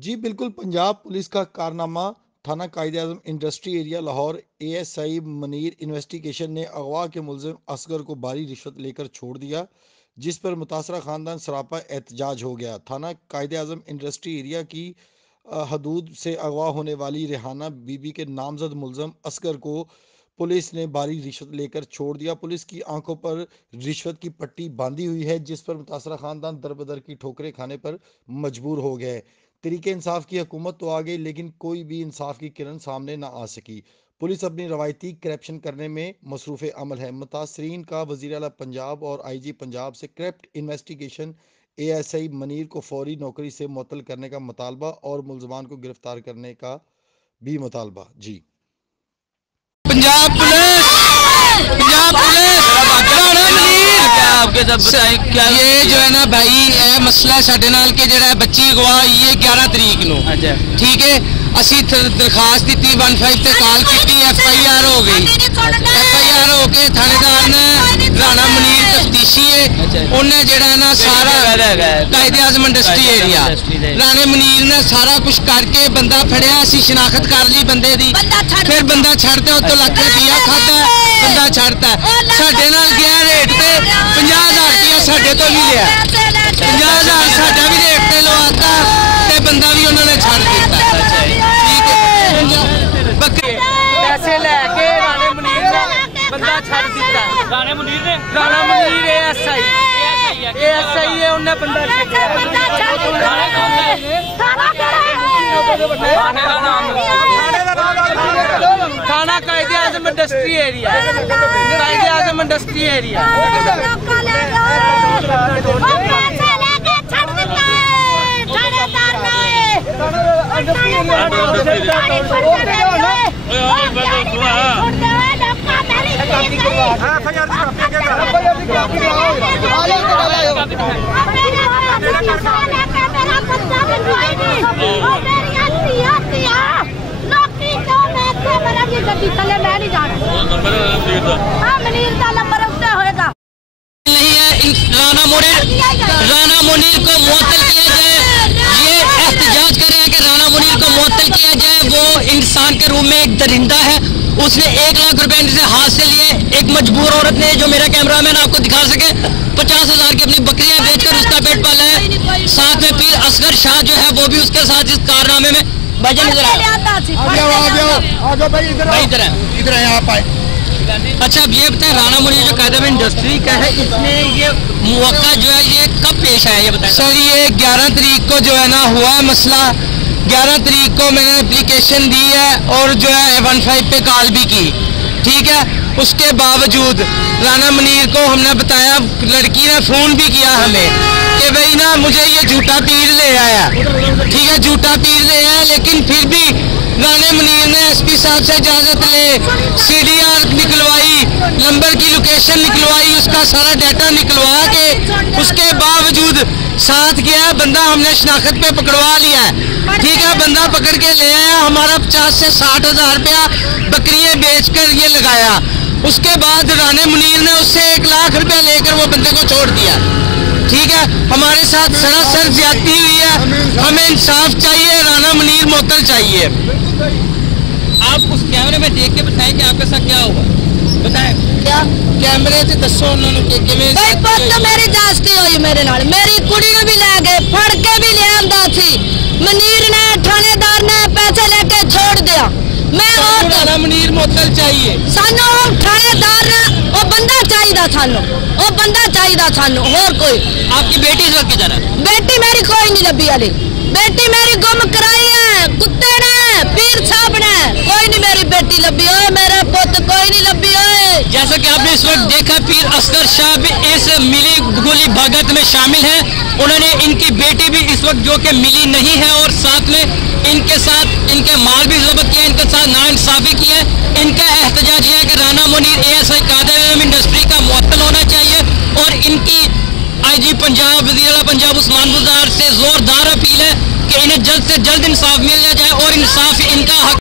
जी बिल्कुल, पंजाब पुलिस का कारनामा। थाना Quaid-e-Azam industry area Lahore ASI Munir investigation ने अगवा के मुलजिम असगर को भारी रिश्वत लेकर छोड़ दिया, जिस पर मुतासरा खानदान सरापा एहतजाज हो गया। थाना कायदे-आज़म इंडस्ट्री एरिया की हदूद से अगवा होने वाली रेहाना बीबी के नामजद मुलजिम असगर को पुलिस ने भारी रिश्वत लेकर छोड़ दिया। पुलिस की आंखों पर रिश्वत की पट्टी बांधी हुई है, जिस पर मुतासरा खानदान दर-बदर की ठोकरें खाने पर मजबूर हो गए। तरीके इंसाफ की हुकूमत तो आ गई, लेकिन कोई भी इंसाफ की किरण सामने ना आ सकी। पुलिस अपनी रवायती करप्शन करने में मसरूफ़ अमल है। मुतासरीन का वज़ीर आला पंजाब और आईजी पंजाब से करप्ट इन्वेस्टिगेशन एएसआई मनीर को फौरी नौकरी से मुअत्तल करने का मुतालबा और मुलजमान को गिरफ्तार करने का भी मुतालबा। जी पंजाब पुलिस आपके सब क्या ये जो है ना भाई मसला साडे नाल के जेड़ा बच्ची अगवा ये 11 तरीक नो ठीक है। असी दरखास्त दी 15 ते कॉल की एफआईआर हो गई। एफआईआर हो के थानेदार ने राणा मुनीर तफ्तीशी है उन्हें जेड़ा ना सारा कायदे-आज़म इंडस्ट्री एरिया राणे मुनीर ने सारा कुछ करके बंदा फड़िया, असी शिनाख्त कर ली बंदे दी, फिर बंदा छड़ता उतो लाख रुपया खाता बंदा छड़ता साडे नाल गया रेट पे 50,000 रुपया साडे तो भी लिया 50,000 साडा भी रेट पे लवाता ते बंदा भी उन्होंने छड़ दिता। पैसे लेके राणे मुनीर ने बंदा छड़ दिता। राणे मुनीर ने एएसआई है उन्हें बंदा थाना Quaid-e-Azam industry area Quaid-e-Azam industry area Rana Munir को मुअत्तल किया जाए। ये एहतजाज कर रहे हैं कि राणा मुनीर को मुअत्तल किया जाए। वो इंसान के रूप में एक दरिंदा है। उसने 1 लाख रुपए इनसे हाथ से लिए। एक मजबूर औरत ने, जो मेरा कैमरामैन आपको दिखा सके, 50,000 की अपनी बकरियां बेचकर उसका पेट पाला है। साथ में पीर असगर शाह जो है वो भी उसके साथ इस कारनामे में भाई इधर आप आए। अच्छा अब ये बताएं, राणा मुनीर जो कायदे इंडस्ट्री का है इसमें ये मौका जो है ये कब पेश आया ये बताएं। सर ये 11 तरीक को जो है ना हुआ है मसला। 11 तरीक को मैंने एप्लीकेशन दी है और जो है 15 पे कॉल भी की, ठीक है। उसके बावजूद राणा मुनीर को हमने बताया, लड़की ने फ़ोन भी किया हमें कि भाई ना मुझे ये झूठा पीर ले आया, ठीक है, झूठा पीर ले आया। लेकिन फिर भी राणे मुनीर ने एसपी साहब से इजाज़त ले, सीडीआर निकलवाई, नंबर की लोकेशन निकलवाई, उसका सारा डाटा निकलवा के उसके बावजूद साथ गया बंदा, हमने शनाख्त पे पकड़वा लिया है, ठीक है। बंदा पकड़ के ले आया, हमारा 50 से 60,000 रुपया बकरियां बेचकर ये लगाया। उसके बाद राणे मुनीर ने उससे 1 लाख रुपया लेकर वो बंदे को छोड़ दिया, ठीक है। हमारे साथ सरासर ज्यादती हुई है, हमें इंसाफ चाहिए, राणा मुनीर मुअत्तल चाहिए। आप उस कैमरे में देख के बताएं कि आपके साथ क्या हुआ, बताएं क्या कैमरे से दसो उन्होंने मेरी जास्ती हुई मेरे नाल, मेरी कुड़ी भी ले गए, फड़ के भी ले आंदा थी। मुनीर ने थानेदार ने पैसे लेके छोड़ दिया। मैं और राणा मुनीर मुअत्तल चाहिए सानू, थानेदार ने वो बंदा चाहिए सानू, वो बंदा चाहिए सानू, और कोई। आपकी बेटी इस वक्त किधर है? बेटी मेरी कोई नहीं लभी वाली, बेटी मेरी गुम कराई है कुत्ते ने, पीर साहब ने, कोई नहीं मेरी बेटी लभी हो, मेरा पुत कोई नहीं लभी हो। जैसा कि आपने इस वक्त देखा, पीर असगर शाह भी इस मिली गोली भगत में शामिल है। उन्होंने इनकी बेटी भी इस वक्त जो कि मिली नहीं है और साथ में इनके साथ इनके माल भी जब्त किया, इनके साथ नाइंसाफी की है। इनका एहतजाज है कि राणा मुनीर एएसआई कायदे-आज़म इंडस्ट्री का मुअत्तल होना चाहिए और इनकी आईजी पंजाब वज़ीर आला पंजाब उस्मान बुज़दार से जोरदार अपील है कि इन्हें जल्द से जल्द इंसाफ मिल जाए और इंसाफ इनका हक